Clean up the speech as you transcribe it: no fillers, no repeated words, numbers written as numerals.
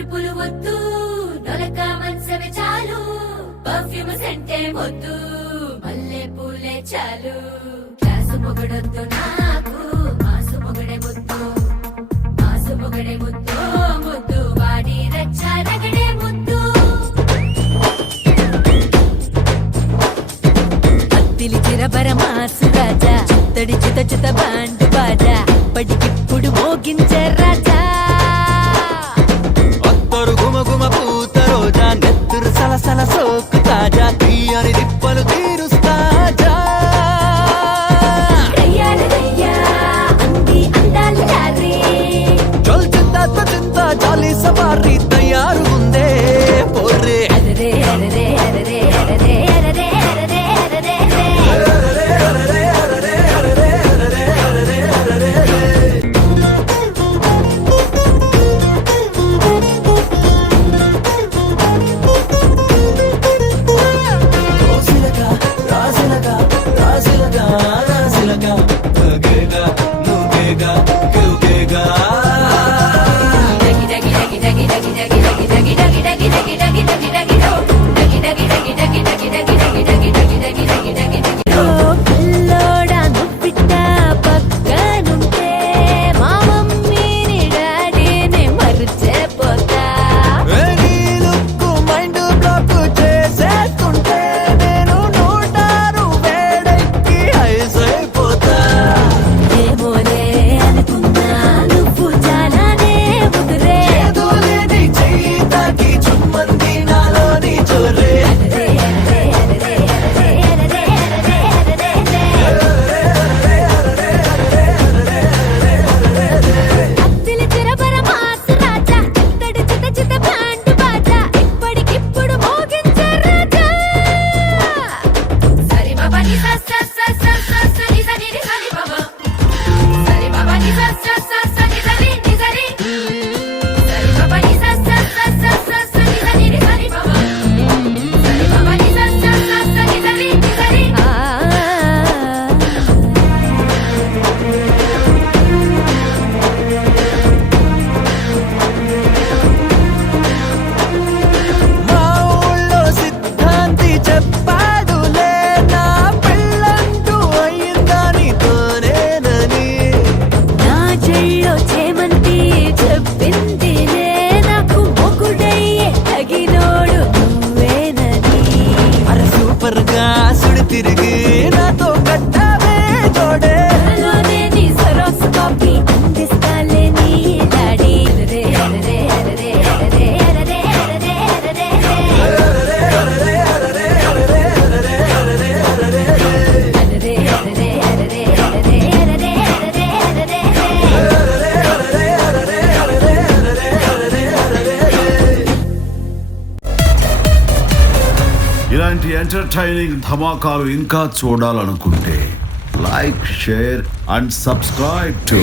పరుపులు వద్దు నొలక మనసమే చాలు పర్ఫ్యూమ్ సెంటే వద్దు మల్లె పూలే చాలు క్లాసు మొగడొద్దు నాకు మాసు మొగడే ముద్దు మాసు మొగడే ముద్దు ముద్దు వాడి రచ్చ రగడే ముద్దు అత్తిలి చిరబర మాసు రాజా చిత్తడి చిత చిత బాండు బాజా పడికిప్పుడు మోగించే రాజా గుమ పూత రోజా నెత్తురు సలసల సోకు తాజా తీయని దిప్పలు తీరుస్తా చింత జాలి సవారీ తయారు ఉందే పోర్రే అరరే అరరే అరరే అరరే అరరే అరరే తిరిగి నాతో కట్టావే జోడే నీ సరోస్ కాపీ అందిస్తాలే నీ లాడి అరరే అరరే అరరే అరరే అరరే అరరే ఇలాంటి ఎంటర్టైనింగ్ ధమాకాలు ఇంకా చూడాలనుకుంటే like share and subscribe to